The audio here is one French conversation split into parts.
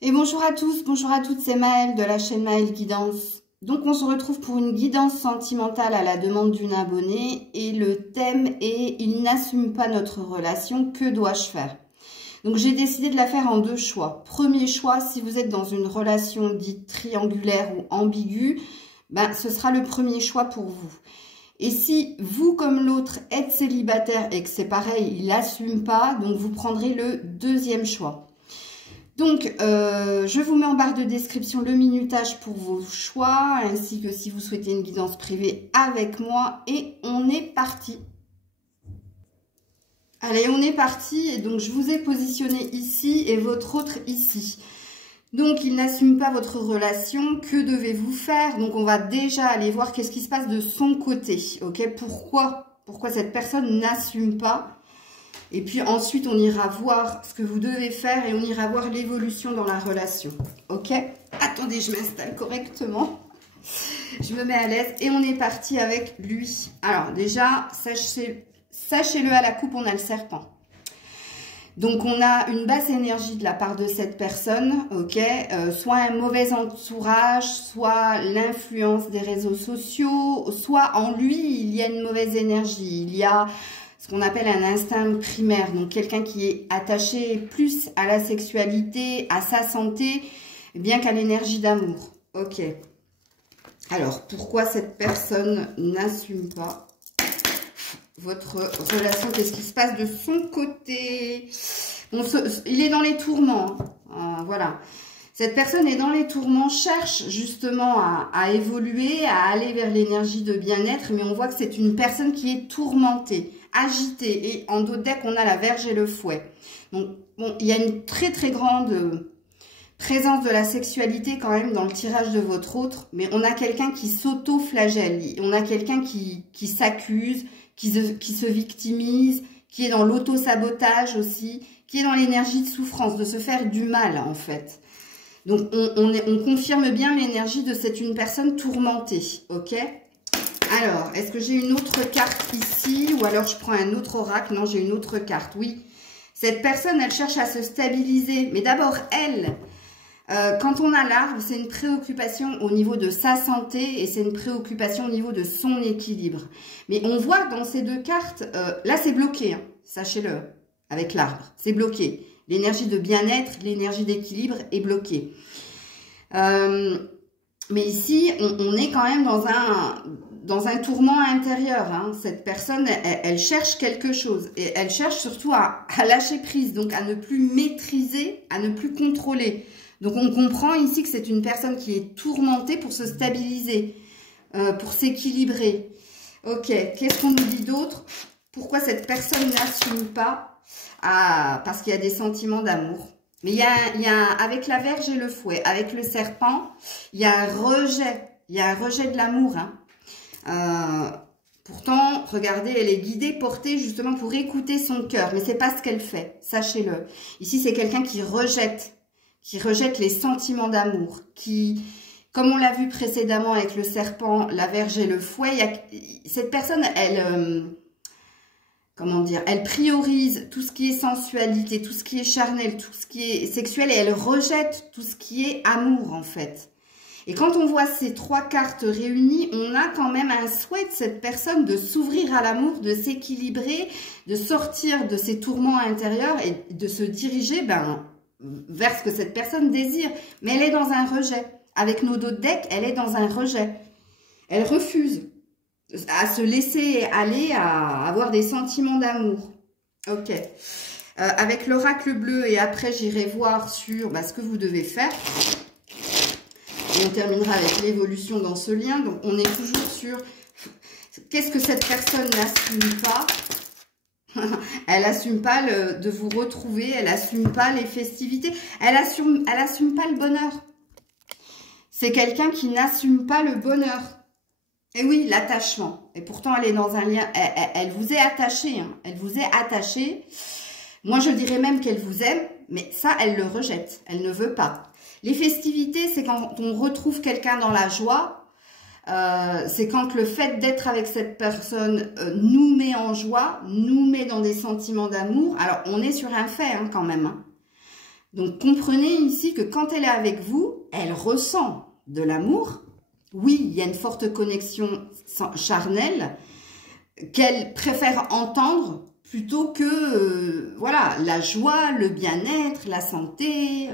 Et bonjour à tous, bonjour à toutes, c'est Maëlle de la chaîne Maëlle Guidance. Donc on se retrouve pour une guidance sentimentale à la demande d'une abonnée et le thème est « Il n'assume pas notre relation, que dois-je faire ?» Donc j'ai décidé de la faire en deux choix. Premier choix, si vous êtes dans une relation dite triangulaire ou ambiguë, ce sera le premier choix pour vous. Et si vous comme l'autre êtes célibataire et que c'est pareil, il n'assume pas, donc vous prendrez le deuxième choix. Donc, je vous mets en barre de description le minutage pour vos choix, ainsi que si vous souhaitez une guidance privée avec moi. Et on est parti. Allez, on est parti. Et donc, je vous ai positionné ici et votre autre ici. Donc, il n'assume pas votre relation. Que devez-vous faire? Donc, on va déjà aller voir qu'est-ce qui se passe de son côté. Ok? Pourquoi cette personne n'assume pas? Et puis ensuite, on ira voir ce que vous devez faire et on ira voir l'évolution dans la relation. Ok? Attendez, je m'installe correctement. Je me mets à l'aise et on est parti avec lui. Alors déjà, sachez-le, à la coupe, on a le serpent. Donc, on a une basse énergie de la part de cette personne, ok? Soit un mauvais entourage, soit l'influence des réseaux sociaux, soit en lui, il y a une mauvaise énergie. Il y a ce qu'on appelle un instinct primaire, donc quelqu'un qui est attaché plus à la sexualité, à sa santé, bien qu'à l'énergie d'amour. Ok. Alors, pourquoi cette personne n'assume pas votre relation? Qu'est-ce qui se passe de son côté? Il est dans les tourments. Voilà. Cette personne est dans les tourments, cherche justement à évoluer, à aller vers l'énergie de bien-être, mais on voit que c'est une personne qui est tourmentée, agitée. Et en dos de deck, on a la Vierge et le fouet. Donc, bon, il y a une très très grande présence de la sexualité quand même dans le tirage de votre autre, mais on a quelqu'un qui s'auto-flagelle, on a quelqu'un qui s'accuse, qui se victimise, qui est dans l'auto-sabotage aussi, qui est dans l'énergie de souffrance, de se faire du mal en fait. Donc, on confirme bien l'énergie de une personne tourmentée, ok? Alors, est-ce que j'ai une autre carte ici? Ou alors, je prends un autre oracle? Non, j'ai une autre carte, oui. Cette personne, elle cherche à se stabiliser. Mais d'abord, elle, quand on a l'arbre, c'est une préoccupation au niveau de sa santé et c'est une préoccupation au niveau de son équilibre. Mais on voit dans ces deux cartes, là, c'est bloqué, hein, sachez-le, avec l'arbre, c'est bloqué. L'énergie de bien-être, l'énergie d'équilibre est bloquée. Mais ici, on est quand même dans un tourment intérieur. Hein. Cette personne, elle cherche quelque chose. Et elle cherche surtout à lâcher prise, donc à ne plus maîtriser, à ne plus contrôler. Donc on comprend ici que c'est une personne qui est tourmentée pour se stabiliser, pour s'équilibrer. Ok, qu'est-ce qu'on nous dit d'autre? Pourquoi cette personne n'assume pas? Parce qu'il y a des sentiments d'amour. Mais il y a avec la Vierge et le fouet, avec le serpent, il y a un rejet. Il y a un rejet de l'amour. Hein. Pourtant, regardez, elle est guidée, portée justement pour écouter son cœur. Mais c'est pas ce qu'elle fait, sachez-le. Ici, c'est quelqu'un qui rejette les sentiments d'amour, qui, comme on l'a vu précédemment avec le serpent, la Vierge et le fouet, cette personne, comment dire, elle priorise tout ce qui est sensualité, tout ce qui est charnel, tout ce qui est sexuel et elle rejette tout ce qui est amour en fait. Et quand on voit ces trois cartes réunies, on a quand même un souhait de cette personne de s'ouvrir à l'amour, de s'équilibrer, de sortir de ses tourments intérieurs et de se diriger vers ce que cette personne désire. Mais elle est dans un rejet. Avec nos dos de deck, elle est dans un rejet. Elle refuse à se laisser aller, à avoir des sentiments d'amour. Ok. Avec l'oracle bleu, et après j'irai voir sur ce que vous devez faire. Et on terminera avec l'évolution dans ce lien. Donc on est toujours sur qu'est-ce que cette personne n'assume pas. Elle n'assume pas de vous retrouver, elle n'assume pas les festivités, elle assume pas le bonheur. C'est quelqu'un qui n'assume pas le bonheur. Et oui, l'attachement. Et pourtant, elle est dans un lien. Elle vous est attachée. Hein. Elle vous est attachée. Moi, je dirais même qu'elle vous aime. Mais ça, elle le rejette. Elle ne veut pas. Les festivités, c'est quand on retrouve quelqu'un dans la joie. C'est quand le fait d'être avec cette personne nous met en joie, nous met dans des sentiments d'amour. Alors, on est sur un fait hein, quand même. Hein. Donc, comprenez ici que quand elle est avec vous, elle ressent de l'amour. Oui, il y a une forte connexion charnelle qu'elle préfère entendre plutôt que, voilà, la joie, le bien-être, la santé,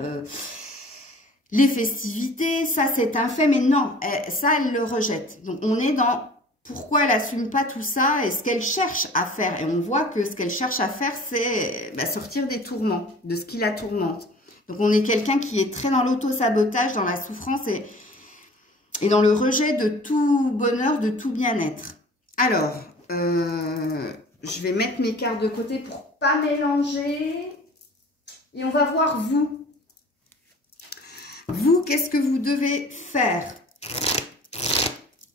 les festivités. Ça, c'est un fait, mais non, ça, elle le rejette. Donc, on est dans pourquoi elle n'assume pas tout ça et ce qu'elle cherche à faire. Et on voit que ce qu'elle cherche à faire, c'est sortir des tourments, de ce qui la tourmente. Donc, on est quelqu'un qui est très dans l'auto-sabotage, dans la souffrance et dans le rejet de tout bonheur, de tout bien-être. Alors, je vais mettre mes cartes de côté pour pas mélanger. Et on va voir vous. Vous, qu'est-ce que vous devez faire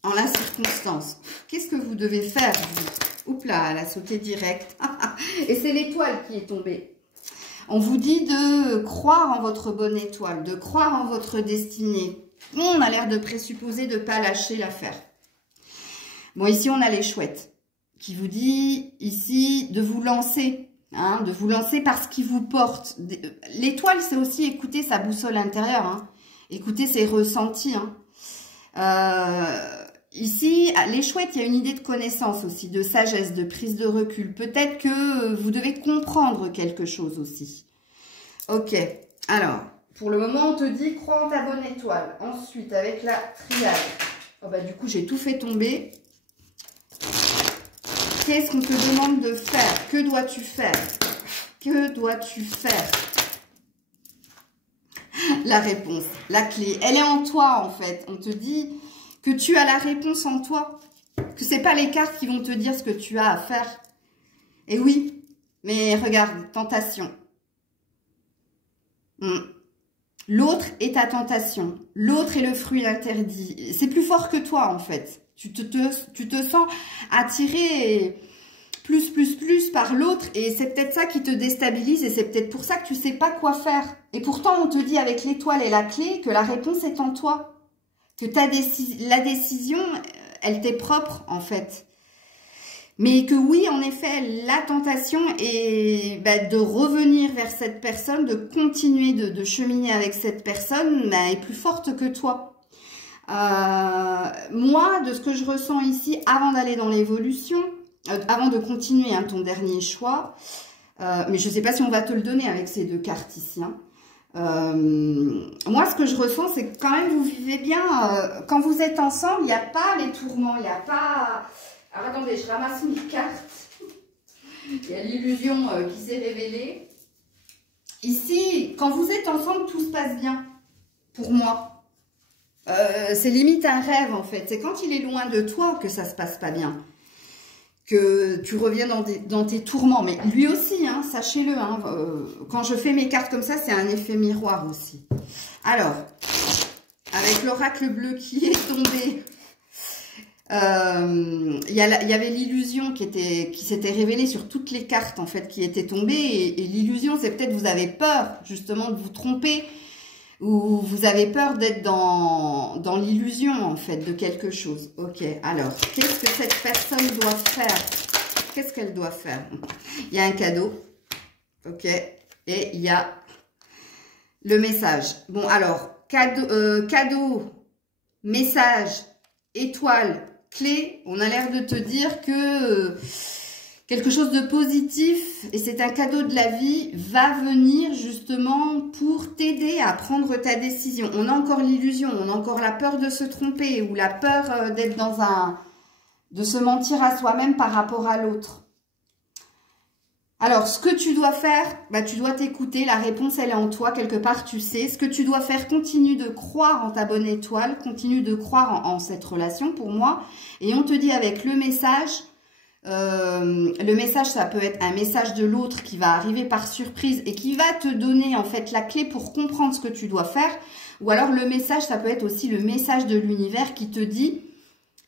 en la circonstance? Qu'est-ce que vous devez faire, vous? Oups là, elle a sauté direct. Et c'est l'étoile qui est tombée. On vous dit de croire en votre bonne étoile, de croire en votre destinée. On a l'air de présupposer de ne pas lâcher l'affaire. Bon, ici, on a les chouettes qui vous dit ici de vous lancer, hein, de vous lancer par ce qui vous porte. L'étoile, c'est aussi écouter sa boussole intérieure, hein, écouter ses ressentis. Hein. Ici, les chouettes, il y a une idée de connaissance aussi, de sagesse, de prise de recul. Peut-être que vous devez comprendre quelque chose aussi. Ok, alors, pour le moment, on te dit, crois en ta bonne étoile. Ensuite, avec la triade. Oh bah, du coup, j'ai tout fait tomber. Qu'est-ce qu'on te demande de faire? Que dois-tu faire? Que dois-tu faire? La réponse, la clé, elle est en toi, en fait. On te dit que tu as la réponse en toi, que c'est pas les cartes qui vont te dire ce que tu as à faire. Et oui, mais regarde, tentation. L'autre est ta tentation. L'autre est le fruit interdit. C'est plus fort que toi, en fait. Tu te sens attiré plus par l'autre et c'est peut-être ça qui te déstabilise et c'est peut-être pour ça que tu sais pas quoi faire. Et pourtant, on te dit avec l'étoile et la clé que la réponse est en toi. Que la décision, elle t'est propre, en fait. Mais que oui, en effet, la tentation est de revenir vers cette personne, de continuer de cheminer avec cette personne, est plus forte que toi. Moi, de ce que je ressens ici, avant d'aller dans l'évolution, avant de continuer ton dernier choix, mais je ne sais pas si on va te le donner avec ces deux cartes ici. Moi, ce que je ressens, c'est que quand même, vous vivez bien. Quand vous êtes ensemble, il n'y a pas les tourments, il n'y a pas... Alors, attendez, je ramasse une carte. Il y a l'illusion qui s'est révélée. Ici, quand vous êtes ensemble, tout se passe bien, pour moi. C'est limite un rêve, en fait. C'est quand il est loin de toi que ça se passe pas bien. Que tu reviens dans tes tourments. Mais lui aussi, hein, sachez-le. Hein, quand je fais mes cartes comme ça, c'est un effet miroir aussi. Alors, avec l'oracle bleu qui est tombé, il y avait l'illusion qui s'était révélée sur toutes les cartes, en fait, qui étaient tombées. Et l'illusion, c'est peut-être vous avez peur, justement, de vous tromper. Ou vous avez peur d'être dans l'illusion, en fait, de quelque chose. Ok, alors, qu'est-ce que cette personne doit faire? Qu'est-ce qu'elle doit faire? Il y a un cadeau, ok, et il y a le message. Bon, alors, cadeau, message, étoile, clé, on a l'air de te dire que... quelque chose de positif, et c'est un cadeau de la vie, va venir justement pour t'aider à prendre ta décision. On a encore l'illusion, on a encore la peur de se tromper, ou la peur d'être de se mentir à soi-même par rapport à l'autre. Alors, ce que tu dois faire, tu dois t'écouter, la réponse elle est en toi, quelque part tu sais. Ce que tu dois faire, continue de croire en ta bonne étoile, continue de croire en cette relation pour moi. Et on te dit avec le message... le message, ça peut être un message de l'autre qui va arriver par surprise et qui va te donner en fait la clé pour comprendre ce que tu dois faire. Ou alors le message, ça peut être aussi le message de l'univers qui te dit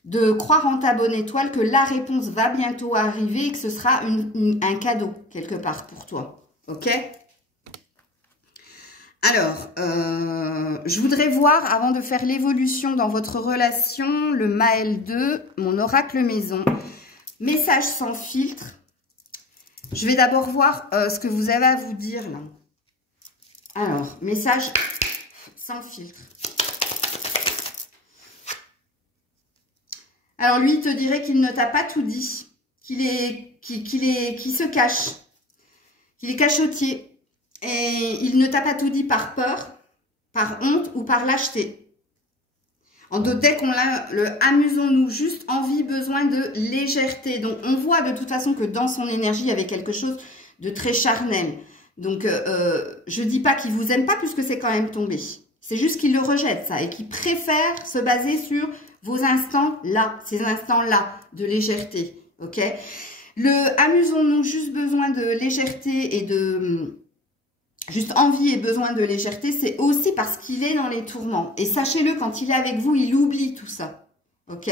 de croire en ta bonne étoile, que la réponse va bientôt arriver et que ce sera un cadeau quelque part pour toi. Ok ? Alors, je voudrais voir, avant de faire l'évolution dans votre relation, le Maël 2, mon oracle maison. Message sans filtre. Je vais d'abord voir ce que vous avez à vous dire là. Alors, message sans filtre. Alors, lui, il te dirait qu'il ne t'a pas tout dit, qu'il se cache, qu'il est cachotier. Et il ne t'a pas tout dit par peur, par honte ou par lâcheté. En d'autres decks, on a le amusons-nous, juste envie, besoin de légèreté. Donc, on voit de toute façon que dans son énergie, il y avait quelque chose de très charnel. Donc, je dis pas qu'il vous aime pas puisque c'est quand même tombé. C'est juste qu'il le rejette, ça, et qu'il préfère se baser sur vos instants-là, ces instants-là de légèreté, ok? Le amusons-nous, juste besoin de légèreté et de... Juste envie et besoin de légèreté, c'est aussi parce qu'il est dans les tourments. Et sachez-le, quand il est avec vous, il oublie tout ça, ok?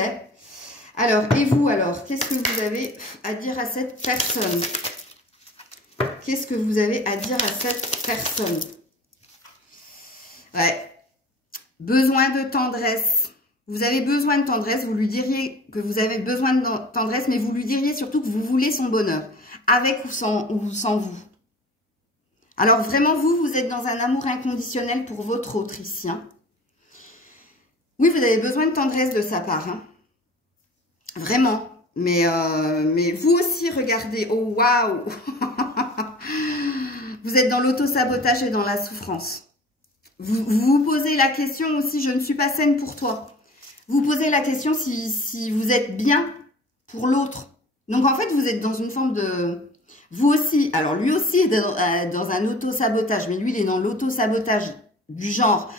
Alors, et vous alors, qu'est-ce que vous avez à dire à cette personne? Qu'est-ce que vous avez à dire à cette personne? Ouais. Besoin de tendresse. Vous avez besoin de tendresse. Vous lui diriez que vous avez besoin de tendresse, mais vous lui diriez surtout que vous voulez son bonheur. Avec ou sans vous. Alors vraiment, vous êtes dans un amour inconditionnel pour votre autre ici. Hein. Oui, vous avez besoin de tendresse de sa part. Hein. Vraiment. Mais vous aussi, regardez. Oh, waouh. Vous êtes dans l'auto-sabotage et dans la souffrance. Vous vous posez la question aussi, je ne suis pas saine pour toi. Vous posez la question si vous êtes bien pour l'autre. Donc en fait, vous êtes dans une forme de... Vous aussi, alors lui aussi est dans un auto-sabotage, mais lui il est dans l'auto-sabotage du genre...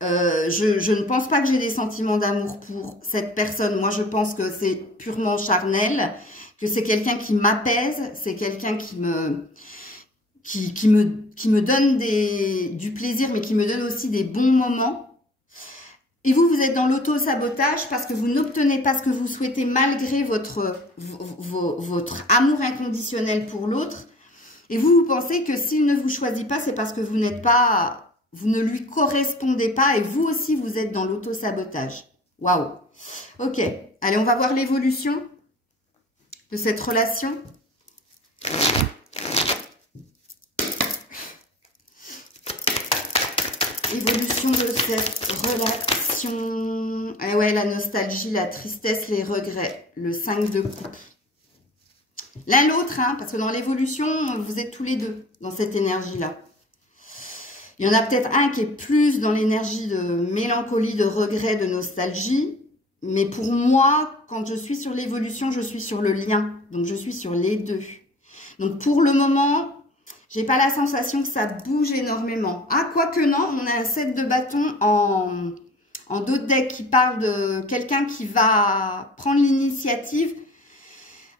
je ne pense pas que j'ai des sentiments d'amour pour cette personne. Moi je pense que c'est purement charnel, que c'est quelqu'un qui m'apaise, c'est quelqu'un qui me donne du plaisir, mais qui me donne aussi des bons moments. Et vous êtes dans l'auto-sabotage parce que vous n'obtenez pas ce que vous souhaitez malgré votre amour inconditionnel pour l'autre. Et vous pensez que s'il ne vous choisit pas, c'est parce que vous ne lui correspondez pas et vous aussi, vous êtes dans l'auto-sabotage. Waouh! Ok, allez, on va voir l'évolution de cette relation. Évolution de cette relation. Eh ouais, la nostalgie, la tristesse, les regrets. Le 5 de coupe. L'un l'autre, hein, parce que dans l'évolution, vous êtes tous les deux dans cette énergie-là. Il y en a peut-être un qui est plus dans l'énergie de mélancolie, de regret, de nostalgie. Mais pour moi, quand je suis sur l'évolution, je suis sur le lien. Donc, je suis sur les deux. Donc, pour le moment... j'ai pas la sensation que ça bouge énormément. Ah, quoique non, on a un set de bâtons en d'autres decks qui parle de quelqu'un qui va prendre l'initiative,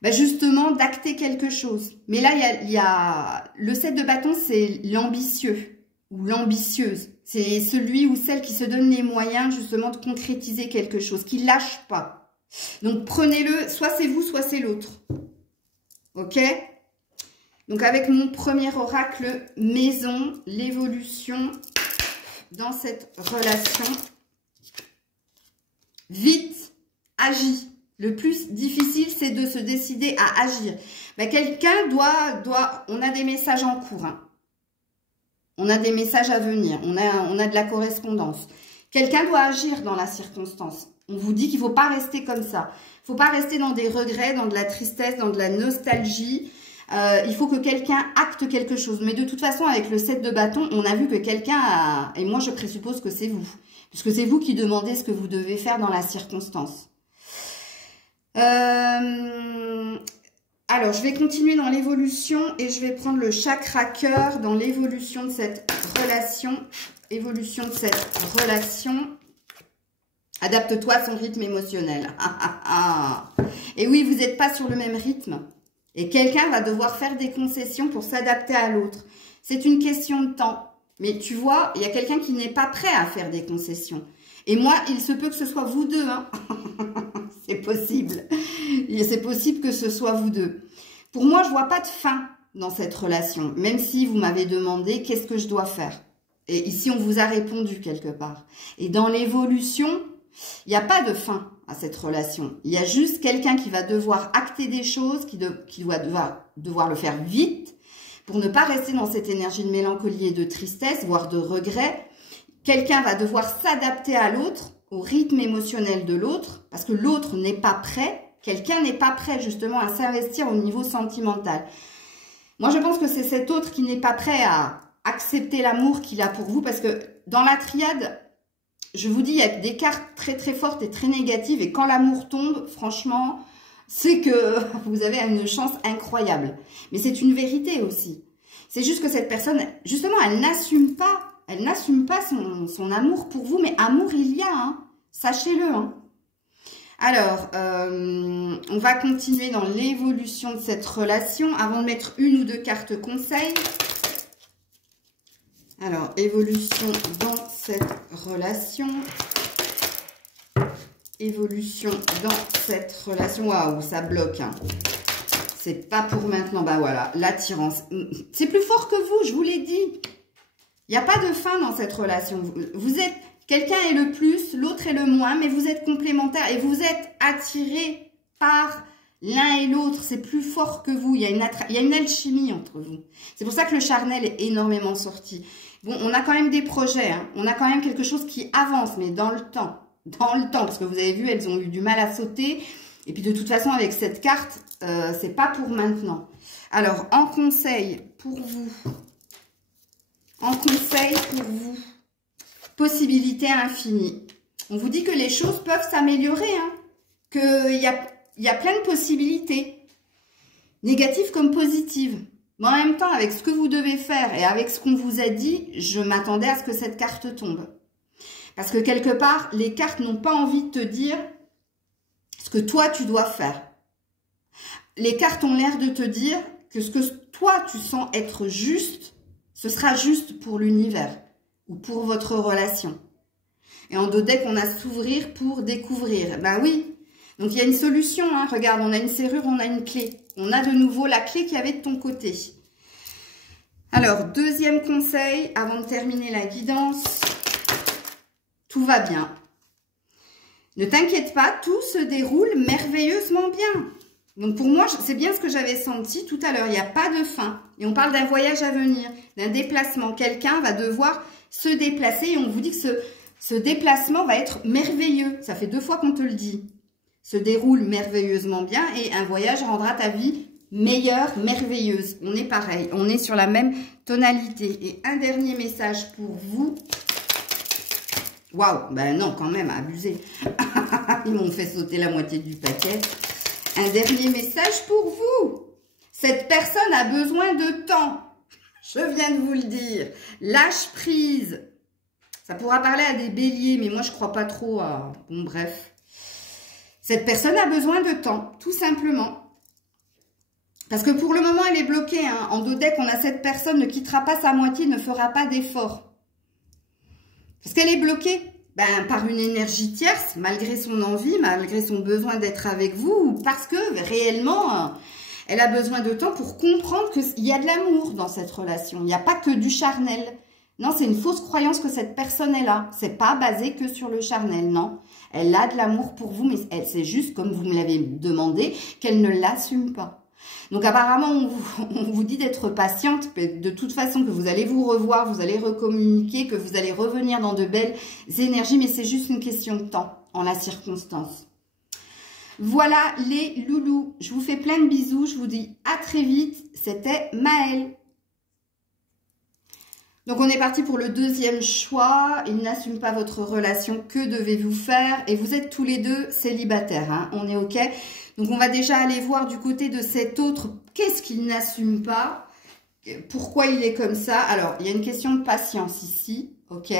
ben justement, d'acter quelque chose. Mais là, il y a le set de bâtons, c'est l'ambitieux ou l'ambitieuse. C'est celui ou celle qui se donne les moyens justement de concrétiser quelque chose, qui lâche pas. Donc, prenez-le, soit c'est vous, soit c'est l'autre. Ok ? Donc, avec mon premier oracle maison, l'évolution dans cette relation. Vite, agis. Le plus difficile, c'est de se décider à agir. Ben, quelqu'un on a des messages en cours. Hein. On a des messages à venir. On a de la correspondance. Quelqu'un doit agir dans la circonstance. On vous dit qu'il ne faut pas rester comme ça. Il ne faut pas rester dans des regrets, dans de la tristesse, dans de la nostalgie. Il faut que quelqu'un acte quelque chose. Mais de toute façon, avec le 7 de bâton, on a vu que quelqu'un a... Et moi, je présuppose que c'est vous. Puisque c'est vous qui demandez ce que vous devez faire dans la circonstance. Alors, je vais continuer dans l'évolution et je vais prendre le chakra cœur dans l'évolution de cette relation. Évolution de cette relation. Adapte-toi à son rythme émotionnel. Et oui, vous n'êtes pas sur le même rythme. Et quelqu'un va devoir faire des concessions pour s'adapter à l'autre. C'est une question de temps. Mais tu vois, il y a quelqu'un qui n'est pas prêt à faire des concessions. Et moi, il se peut que ce soit vous deux. Hein. C'est possible. C'est possible que ce soit vous deux. Pour moi, je ne vois pas de fin dans cette relation. Même si vous m'avez demandé qu'est-ce que je dois faire. Et ici, on vous a répondu quelque part. Et dans l'évolution, il n'y a pas de fin à cette relation. Il y a juste quelqu'un qui va devoir acter des choses, qui va devoir le faire vite. pour ne pas rester dans cette énergie de mélancolie et de tristesse, voire de regret. Quelqu'un va devoir s'adapter à l'autre, au rythme émotionnel de l'autre, parce que l'autre n'est pas prêt. Quelqu'un n'est pas prêt justement à s'investir au niveau sentimental. Moi, je pense que c'est cet autre qui n'est pas prêt à accepter l'amour qu'il a pour vous, parce que dans la triade, je vous dis, il y a des cartes très très fortes et très négatives, et quand l'amour tombe, franchement, c'est que vous avez une chance incroyable. Mais c'est une vérité aussi. C'est juste que cette personne, justement, elle n'assume pas son amour pour vous, mais amour il y a, hein, sachez-le. Hein. Alors, on va continuer dans l'évolution de cette relation avant de mettre une ou deux cartes conseils. Alors, évolution dans cette relation. Évolution dans cette relation. Waouh, ça bloque. Hein. C'est pas pour maintenant. Bah voilà, l'attirance. C'est plus fort que vous, je vous l'ai dit. Il n'y a pas de fin dans cette relation. Vous êtes... Quelqu'un est le plus, l'autre est le moins, mais vous êtes complémentaires et vous êtes attirés par l'un et l'autre. C'est plus fort que vous. Il y a une alchimie entre vous. C'est pour ça que le charnel est énormément sorti. Bon, on a quand même des projets. Hein. On a quand même quelque chose qui avance, mais dans le temps. Dans le temps, parce que vous avez vu, elles ont eu du mal à sauter. Et puis de toute façon, avec cette carte, c'est pas pour maintenant. Alors, en conseil pour vous. En conseil pour vous. Possibilité infinie. On vous dit que les choses peuvent s'améliorer, hein, qu'il y a plein de possibilités, négatives comme positives. Mais en même temps, avec ce que vous devez faire et avec ce qu'on vous a dit, je m'attendais à ce que cette carte tombe. Parce que quelque part, les cartes n'ont pas envie de te dire ce que toi, tu dois faire. Les cartes ont l'air de te dire que ce que toi, tu sens être juste, ce sera juste pour l'univers. Ou pour votre relation. Et en dos deck, on a s'ouvrir pour découvrir. Ben oui. Donc, il y a une solution. Hein. Regarde, on a une serrure, on a une clé. On a de nouveau la clé qu'il y avait de ton côté. Alors, deuxième conseil, avant de terminer la guidance. Tout va bien. Ne t'inquiète pas, tout se déroule merveilleusement bien. Donc, pour moi, c'est bien ce que j'avais senti tout à l'heure. Il n'y a pas de fin. Et on parle d'un voyage à venir, d'un déplacement. Quelqu'un va devoir se déplacer et on vous dit que ce déplacement va être merveilleux. Ça fait 2 fois qu'on te le dit. Se déroule merveilleusement bien et un voyage rendra ta vie meilleure, merveilleuse. On est pareil, on est sur la même tonalité. Et un dernier message pour vous. Waouh, ben non, quand même, abusé. Ils m'ont fait sauter la moitié du paquet. Un dernier message pour vous. Cette personne a besoin de temps. Je viens de vous le dire. Lâche prise. Ça pourra parler à des béliers, mais moi, je ne crois pas trop à... Bon, bref. Cette personne a besoin de temps, tout simplement. Parce que pour le moment, elle est bloquée. Hein. En dos deck, on a cette personne ne quittera pas sa moitié, ne fera pas d'effort. Parce qu'elle est bloquée par une énergie tierce, malgré son envie, malgré son besoin d'être avec vous, ou parce que réellement... Elle a besoin de temps pour comprendre qu'il y a de l'amour dans cette relation. Il n'y a pas que du charnel. Non, c'est une fausse croyance que cette personne est là. C'est pas basé que sur le charnel, non. Elle a de l'amour pour vous, mais c'est juste, comme vous me l'avez demandé, qu'elle ne l'assume pas. Donc apparemment, on vous dit d'être patiente, de toute façon que vous allez vous revoir, vous allez recommuniquer, que vous allez revenir dans de belles énergies, mais c'est juste une question de temps, en la circonstance. Voilà les loulous, je vous fais plein de bisous, je vous dis à très vite, c'était Maëlle. Donc on est parti pour le deuxième choix, il n'assume pas votre relation, que devez-vous faire? Et vous êtes tous les deux célibataires, hein, on est ok. Donc on va déjà aller voir du côté de cet autre, qu'est-ce qu'il n'assume pas? Pourquoi il est comme ça? Alors il y a une question de patience ici, ok.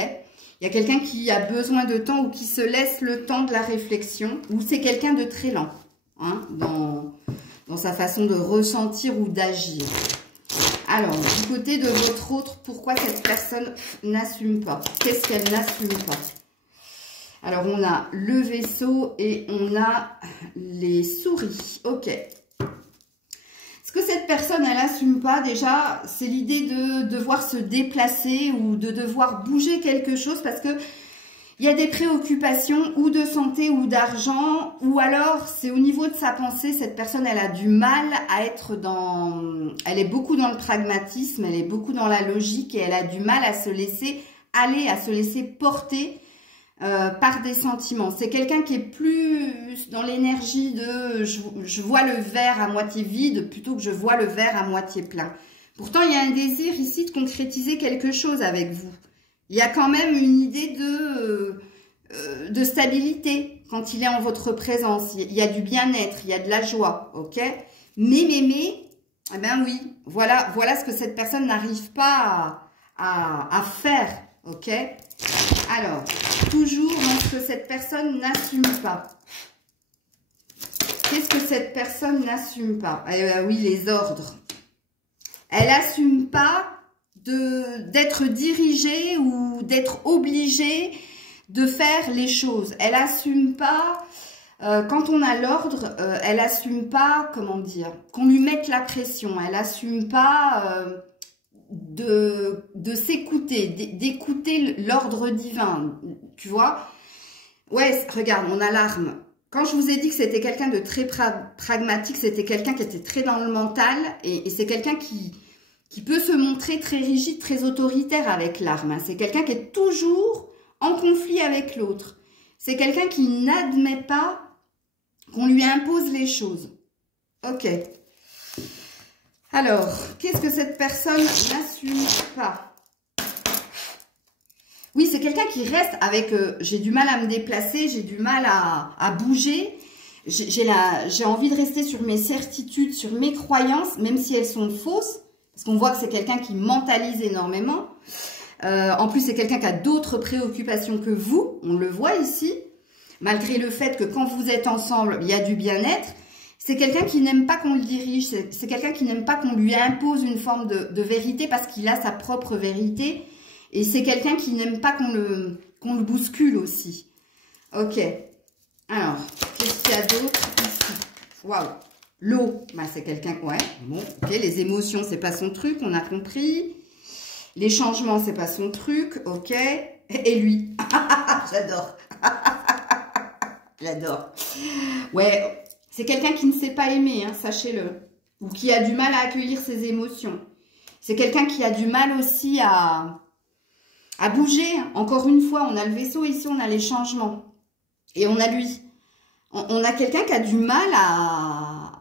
Il y a quelqu'un qui a besoin de temps ou qui se laisse le temps de la réflexion. Ou c'est quelqu'un de très lent hein, dans sa façon de ressentir ou d'agir. Alors, du côté de votre autre, pourquoi cette personne n'assume pas? Qu'est-ce qu'elle n'assume pas? Alors, on a le vaisseau et on a les souris. Ok. Ce que cette personne, elle n'assume pas, déjà, c'est l'idée de devoir se déplacer ou de devoir bouger quelque chose parce que Il y a des préoccupations ou de santé ou d'argent, ou alors c'est au niveau de sa pensée, cette personne elle a du mal à être dans... Elle est beaucoup dans le pragmatisme, elle est beaucoup dans la logique et elle a du mal à se laisser aller, à se laisser porter par des sentiments. C'est quelqu'un qui est plus dans l'énergie de je vois le verre à moitié vide plutôt que je vois le verre à moitié plein. Pourtant, il y a un désir ici de concrétiser quelque chose avec vous. Il y a quand même une idée de stabilité quand il est en votre présence. Il y a du bien-être, il y a de la joie, ok? Mais, eh ben oui, voilà ce que cette personne n'arrive pas à faire, ok? Alors, toujours dans ce que cette personne n'assume pas. Qu'est-ce que cette personne n'assume pas? Oui, les ordres. Elle n'assume pas d'être dirigée ou d'être obligée de faire les choses. Elle n'assume pas, quand on a l'ordre, elle n'assume pas, comment dire, qu'on lui mette la pression. Elle n'assume pas de s'écouter, d'écouter l'ordre divin, tu vois. Ouais, regarde, mon alarme. Quand je vous ai dit que c'était quelqu'un de très pragmatique, c'était quelqu'un qui était très dans le mental et c'est quelqu'un qui peut se montrer très rigide, très autoritaire avec l'arme. C'est quelqu'un qui est toujours en conflit avec l'autre. C'est quelqu'un qui n'admet pas qu'on lui impose les choses. Ok. Alors, qu'est-ce que cette personne n'assume pas? Oui, c'est quelqu'un qui reste avec j'ai du mal à me déplacer, j'ai du mal à bouger. J'ai envie de rester sur mes certitudes, sur mes croyances, même si elles sont fausses. Parce qu'on voit que c'est quelqu'un qui mentalise énormément. En plus, c'est quelqu'un qui a d'autres préoccupations que vous. On le voit ici. Malgré le fait que quand vous êtes ensemble, il y a du bien-être. C'est quelqu'un qui n'aime pas qu'on le dirige. C'est quelqu'un qui n'aime pas qu'on lui impose une forme de vérité parce qu'il a sa propre vérité. Et c'est quelqu'un qui n'aime pas qu'on le bouscule aussi. Ok. Alors, qu'est-ce qu'il y a d'autre ici? Waouh. L'eau, bah, c'est quelqu'un... Ouais, bon, ok. Les émotions, c'est pas son truc, on a compris. Les changements, c'est pas son truc, ok. Et lui. J'adore. J'adore. Ouais, c'est quelqu'un qui ne sait pas aimer, hein, sachez-le. Ou qui a du mal à accueillir ses émotions. C'est quelqu'un qui a du mal aussi à bouger. Encore une fois, on a le vaisseau ici, on a les changements. Et on a lui. On a quelqu'un qui a du mal à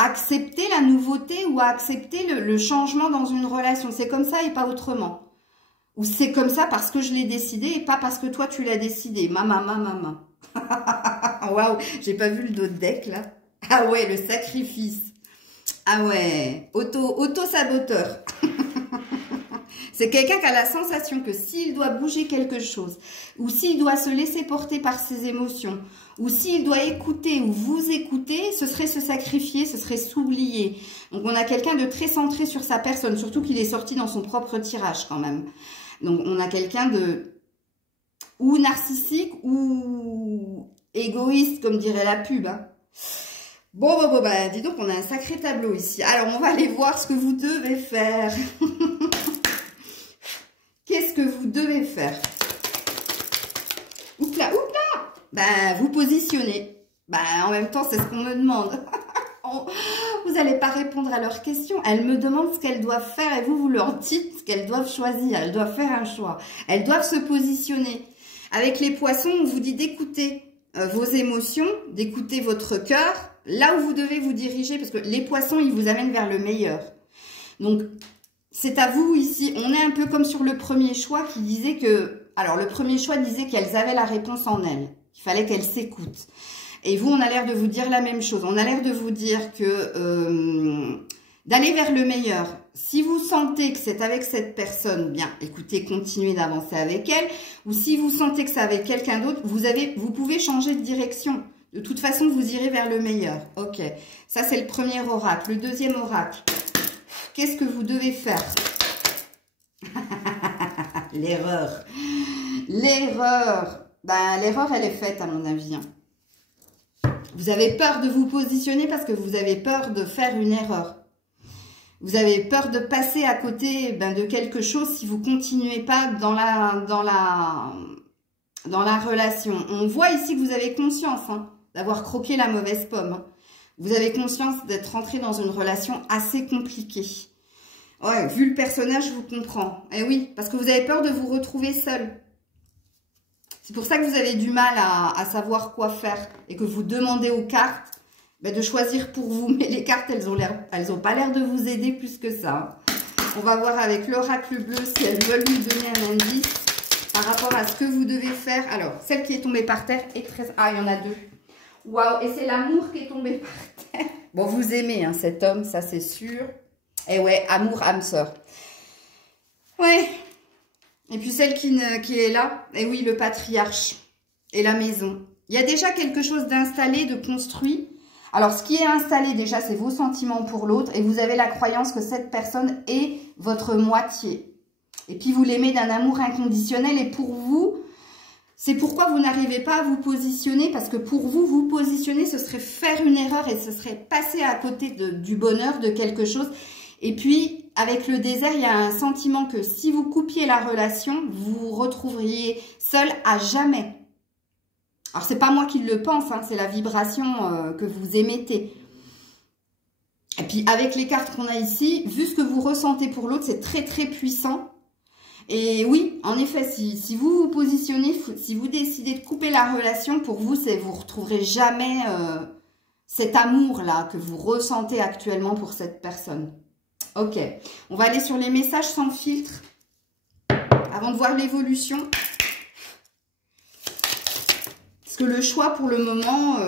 accepter la nouveauté ou à accepter le changement dans une relation. C'est comme ça et pas autrement. Ou c'est comme ça parce que je l'ai décidé et pas parce que toi tu l'as décidé. Maman. Waouh, j'ai pas vu le dos de deck là. Ah ouais, le sacrifice. Ah ouais, auto-saboteur. C'est quelqu'un qui a la sensation que s'il doit bouger quelque chose, ou s'il doit se laisser porter par ses émotions, ou s'il doit écouter ou vous écouter, ce serait se sacrifier, ce serait s'oublier. Donc on a quelqu'un de très centré sur sa personne, surtout qu'il est sorti dans son propre tirage quand même. Donc on a quelqu'un de ou narcissique ou égoïste, comme dirait la pub. Hein. Bon, bah, dis donc, on a un sacré tableau ici. Alors on va aller voir ce que vous devez faire. Qu'est-ce que vous devez faire? Oups là. Ben, vous positionnez. Ben, en même temps, c'est ce qu'on me demande. Vous n'allez pas répondre à leurs questions. Elles me demandent ce qu'elles doivent faire et vous leur dites ce qu'elles doivent choisir. Elles doivent faire un choix. Elles doivent se positionner. Avec les poissons, on vous dit d'écouter vos émotions, d'écouter votre cœur, là où vous devez vous diriger, parce que les poissons, ils vous amènent vers le meilleur. Donc, c'est à vous ici. On est un peu comme sur le premier choix qui disait que... Alors, le premier choix disait qu'elles avaient la réponse en elles. Il fallait qu'elles s'écoutent. Et vous, on a l'air de vous dire la même chose. On a l'air de vous dire que d'aller vers le meilleur. Si vous sentez que c'est avec cette personne, bien, écoutez, continuez d'avancer avec elle. Ou si vous sentez que c'est avec quelqu'un d'autre, vous pouvez changer de direction. De toute façon, vous irez vers le meilleur. Ok, ça c'est le premier oracle. Le deuxième oracle. Qu'est-ce que vous devez faire? L'erreur. L'erreur. Ben, l'erreur, elle est faite, à mon avis. Hein. Vous avez peur de vous positionner parce que vous avez peur de faire une erreur. Vous avez peur de passer à côté de quelque chose si vous continuez pas dans dans la relation. On voit ici que vous avez conscience hein, d'avoir croqué la mauvaise pomme. Hein. Vous avez conscience d'être rentré dans une relation assez compliquée. Ouais, vu le personnage, je vous comprends. Eh oui, parce que vous avez peur de vous retrouver seul. C'est pour ça que vous avez du mal à savoir quoi faire et que vous demandez aux cartes de choisir pour vous. Mais les cartes, elles ont pas l'air de vous aider plus que ça. On va voir avec l'oracle bleu si elles veulent lui donner un indice par rapport à ce que vous devez faire. Alors, celle qui est tombée par terre est très... Ah, il y en a deux. Waouh, et c'est l'amour qui est tombé par terre. Bon, vous aimez hein, cet homme, ça c'est sûr. Et ouais, amour, âme sœur. Ouais. Et puis celle qui est là, et oui, le patriarche et la maison. Il y a déjà quelque chose d'installé, de construit. Alors, ce qui est installé déjà, c'est vos sentiments pour l'autre. Et vous avez la croyance que cette personne est votre moitié. Et puis, vous l'aimez d'un amour inconditionnel. Et pour vous... C'est pourquoi vous n'arrivez pas à vous positionner, parce que pour vous, vous positionner, ce serait faire une erreur et ce serait passer à côté du bonheur, de quelque chose. Et puis, avec le désert, il y a un sentiment que si vous coupiez la relation, vous vous retrouveriez seul à jamais. Alors, c'est pas moi qui le pense, hein, c'est la vibration que vous émettez. Et puis, avec les cartes qu'on a ici, vu ce que vous ressentez pour l'autre, c'est très, très puissant. Et oui, en effet, si vous vous positionnez, si vous décidez de couper la relation, pour vous, vous ne retrouverez jamais cet amour-là que vous ressentez actuellement pour cette personne. Ok, on va aller sur les messages sans filtre avant de voir l'évolution. Parce que le choix pour le moment...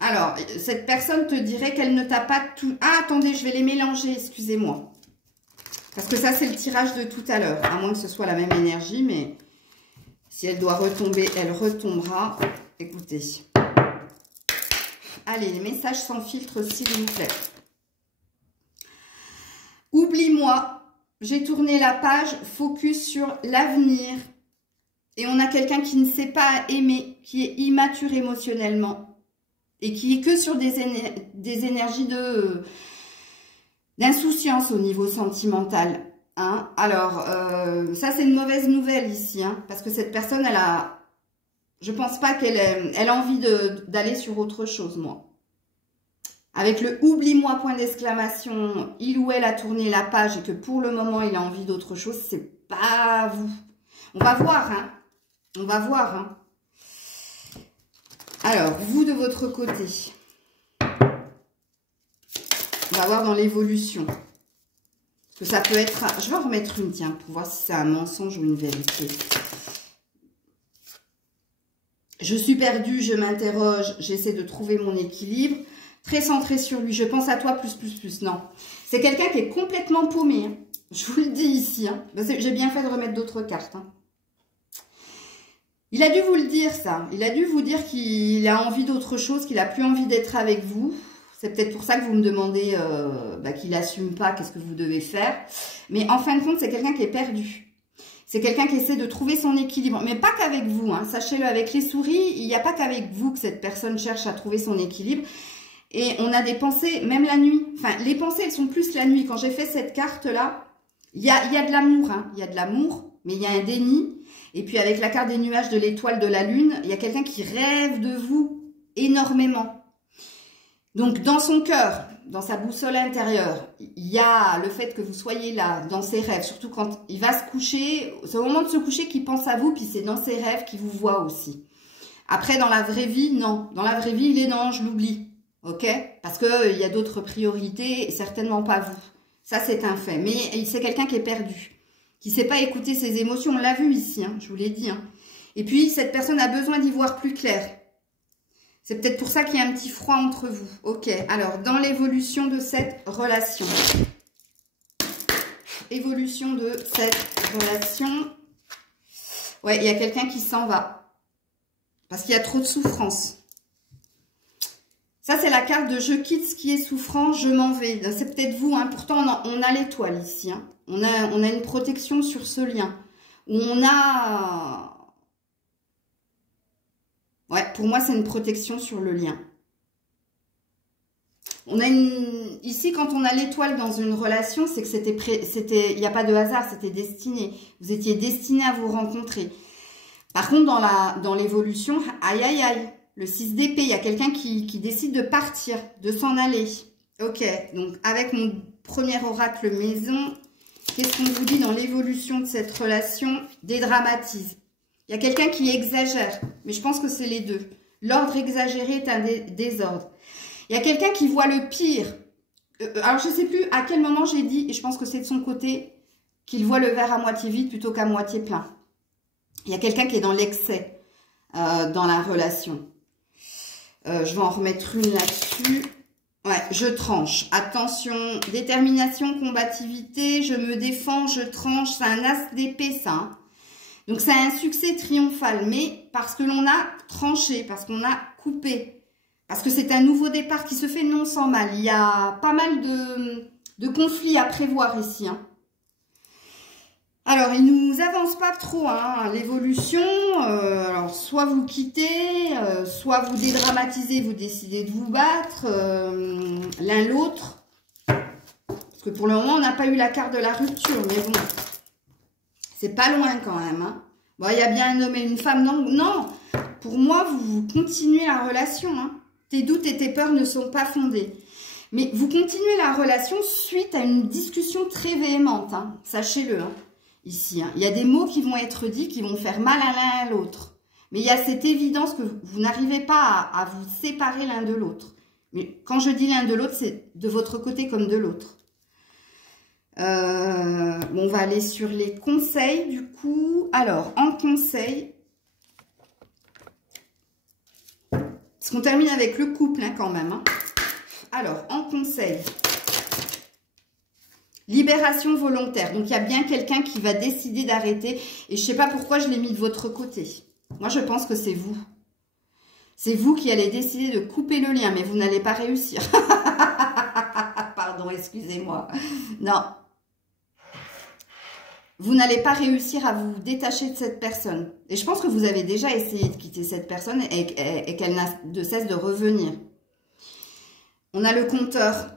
Alors, cette personne te dirait qu'elle ne t'a pas tout... Ah, attendez, je vais les mélanger, excusez-moi. Parce que ça, c'est le tirage de tout à l'heure. À moins que ce soit la même énergie, mais si elle doit retomber, elle retombera. Écoutez. Allez, les messages sans filtre, s'il vous plaît. Oublie-moi. J'ai tourné la page. Focus sur l'avenir. Et on a quelqu'un qui ne sait pas aimer, qui est immature émotionnellement. Et qui est que sur des énergies de... d'insouciance au niveau sentimental. Hein. Alors, ça c'est une mauvaise nouvelle ici, hein, parce que cette personne, elle a... Je pense pas qu'elle a envie d'aller sur autre chose, moi. Avec le « oublie-moi » point d'exclamation, il ou elle a tourné la page et que pour le moment, il a envie d'autre chose, c'est pas vous. On va voir, hein. On va voir, hein. Alors, vous de votre côté... On va voir dans l'évolution. Parce que ça peut être... Je vais en remettre une, tiens, pour voir si c'est un mensonge ou une vérité. Je suis perdue, je m'interroge, j'essaie de trouver mon équilibre. Très centré sur lui, je pense à toi, plus. Non. C'est quelqu'un qui est complètement paumé. Hein. Je vous le dis ici. Hein. J'ai bien fait de remettre d'autres cartes. Hein. Il a dû vous le dire, ça. Il a dû vous dire qu'il a envie d'autre chose, qu'il n'a plus envie d'être avec vous. C'est peut-être pour ça que vous me demandez qu'il n'assume pas, qu'est-ce que vous devez faire. Mais en fin de compte, c'est quelqu'un qui est perdu. C'est quelqu'un qui essaie de trouver son équilibre. Mais pas qu'avec vous, hein. Sachez-le, avec les souris, il n'y a pas qu'avec vous que cette personne cherche à trouver son équilibre. Et on a des pensées, même la nuit. Enfin, les pensées, elles sont plus la nuit. Quand j'ai fait cette carte-là, il y a de l'amour. Hein. Il y a de l'amour, mais il y a un déni. Et puis avec la carte des nuages, de l'étoile, de la lune, il y a quelqu'un qui rêve de vous énormément. Donc, dans son cœur, dans sa boussole intérieure, il y a le fait que vous soyez là, dans ses rêves. Surtout quand il va se coucher, c'est au moment de se coucher qu'il pense à vous, puis c'est dans ses rêves qu'il vous voit aussi. Après, dans la vraie vie, non. Dans la vraie vie, il est non, je l'oublie. Ok? Parce qu'il y a d'autres priorités, et certainement pas vous. Ça, c'est un fait. Mais c'est quelqu'un qui est perdu, qui ne sait pas écouter ses émotions. On l'a vu ici, hein, je vous l'ai dit. Hein. Et puis, cette personne a besoin d'y voir plus clair. C'est peut-être pour ça qu'il y a un petit froid entre vous. Ok, alors, dans l'évolution de cette relation. Évolution de cette relation. Ouais, il y a quelqu'un qui s'en va. Parce qu'il y a trop de souffrance. Ça, c'est la carte de « Je quitte ce qui est souffrant, je m'en vais ». C'est peut-être vous, hein. Pourtant, on a l'étoile ici. Hein. On a une protection sur ce lien. On a... Ouais, pour moi, c'est une protection sur le lien. On a une... Ici, quand on a l'étoile dans une relation, c'est que il n'y a pas de hasard, c'était destiné. Vous étiez destiné à vous rencontrer. Par contre, dans l'évolution, aïe, aïe, aïe, le 6 d'épée, il y a quelqu'un qui décide de partir, de s'en aller. Ok, donc avec mon premier oracle maison, qu'est-ce qu'on vous dit dans l'évolution de cette relation? Dédramatise. Il y a quelqu'un qui exagère, mais je pense que c'est les deux. L'ordre exagéré est un désordre. Il y a quelqu'un qui voit le pire. Alors, je ne sais plus à quel moment j'ai dit, et je pense que c'est de son côté, qu'il voit le verre à moitié vide plutôt qu'à moitié plein. Il y a quelqu'un qui est dans l'excès dans la relation. Je vais en remettre une là-dessus. Ouais, je tranche. Attention, détermination, combativité, je me défends, je tranche. C'est un as d'épée, ça. Hein. Donc, c'est un succès triomphal, mais parce que l'on a tranché, parce qu'on a coupé, parce que c'est un nouveau départ qui se fait non sans mal. Il y a pas mal de conflits à prévoir ici. Hein. Alors, il ne nous avance pas trop, hein, l'évolution. Alors, soit vous quittez, soit vous dédramatisez, vous décidez de vous battre, l'un l'autre. Parce que pour le moment, on n'a pas eu la carte de la rupture, mais bon, c'est pas loin quand même. Hein. Bon, il y a bien un homme et une femme, non, non. Pour moi, vous continuez la relation. Hein. Tes doutes et tes peurs ne sont pas fondés. Mais vous continuez la relation suite à une discussion très véhémente, hein, sachez-le, hein. Ici, hein. Il y a des mots qui vont être dits, qui vont faire mal à l'un à l'autre. Mais il y a cette évidence que vous n'arrivez pas à vous séparer l'un de l'autre. Mais quand je dis l'un de l'autre, c'est de votre côté comme de l'autre. Bon, on va aller sur les conseils, du coup. Alors, en conseil, parce qu'on termine avec le couple, hein, quand même. Hein. Alors, en conseil... Libération volontaire. Donc, il y a bien quelqu'un qui va décider d'arrêter. Et je ne sais pas pourquoi je l'ai mis de votre côté. Moi, je pense que c'est vous. C'est vous qui allez décider de couper le lien. Mais vous n'allez pas réussir. Pardon, excusez-moi. Non. Vous n'allez pas réussir à vous détacher de cette personne. Et je pense que vous avez déjà essayé de quitter cette personne et qu'elle n'a de cesse de revenir. On a le compteur.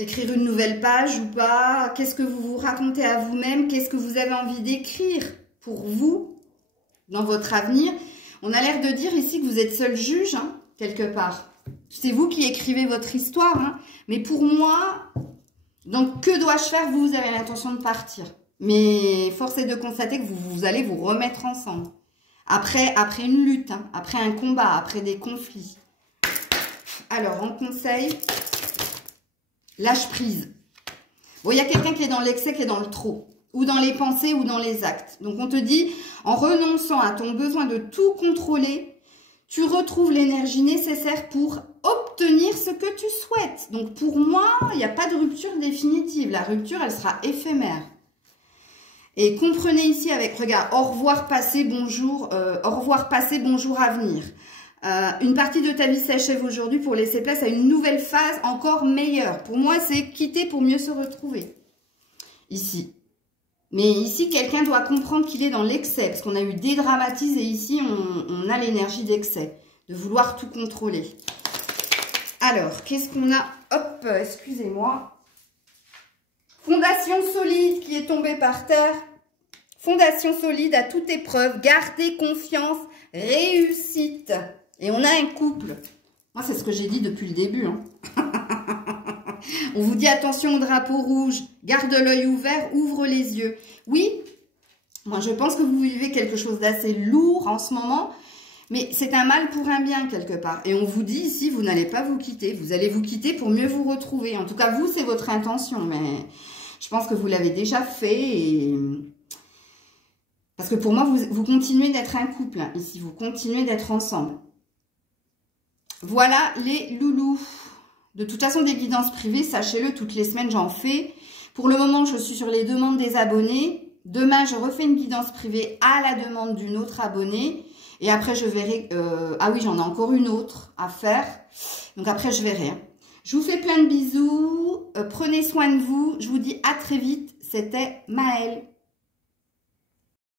Écrire une nouvelle page ou pas? Qu'est-ce que vous vous racontez à vous-même? Qu'est-ce que vous avez envie d'écrire pour vous dans votre avenir? On a l'air de dire ici que vous êtes seul juge, hein, quelque part. C'est vous qui écrivez votre histoire. Hein. Mais pour moi, donc que dois-je faire? Vous avez l'intention de partir. Mais force est de constater que vous allez vous remettre ensemble. Après une lutte, hein, après un combat, après des conflits. Alors, en conseil... Lâche prise. Bon, il y a quelqu'un qui est dans l'excès, qui est dans le trop. Ou dans les pensées, ou dans les actes. Donc, on te dit, en renonçant à ton besoin de tout contrôler, tu retrouves l'énergie nécessaire pour obtenir ce que tu souhaites. Donc, pour moi, il n'y a pas de rupture définitive. La rupture, elle sera éphémère. Et comprenez ici avec, regarde, au revoir passé, bonjour, à venir. Une partie de ta vie s'achève aujourd'hui pour laisser place à une nouvelle phase encore meilleure. Pour moi, c'est quitter pour mieux se retrouver. Ici. Mais ici, quelqu'un doit comprendre qu'il est dans l'excès. Parce qu'on a eu dédramatisé. Ici, on a l'énergie d'excès. De vouloir tout contrôler. Alors, qu'est-ce qu'on a? Hop, excusez-moi. Fondation solide qui est tombée par terre. Fondation solide à toute épreuve. Gardez confiance. Réussite. Et on a un couple. Moi, c'est ce que j'ai dit depuis le début. Hein. On vous dit attention au drapeau rouge. Garde l'œil ouvert, ouvre les yeux. Oui, moi, je pense que vous vivez quelque chose d'assez lourd en ce moment. Mais c'est un mal pour un bien, quelque part. Et on vous dit ici, vous n'allez pas vous quitter. Vous allez vous quitter pour mieux vous retrouver. En tout cas, vous, c'est votre intention. Mais je pense que vous l'avez déjà fait. Et... Parce que pour moi, vous continuez d'être un couple. Hein, ici, vous continuez d'être ensemble. Voilà les loulous. De toute façon, des guidances privées, sachez-le, toutes les semaines, j'en fais. Pour le moment, je suis sur les demandes des abonnés. Demain, je refais une guidance privée à la demande d'une autre abonnée. Et après, je verrai... ah oui, j'en ai encore une autre à faire. Donc après, je verrai. Hein. Je vous fais plein de bisous. Prenez soin de vous. Je vous dis à très vite. C'était Maëlle.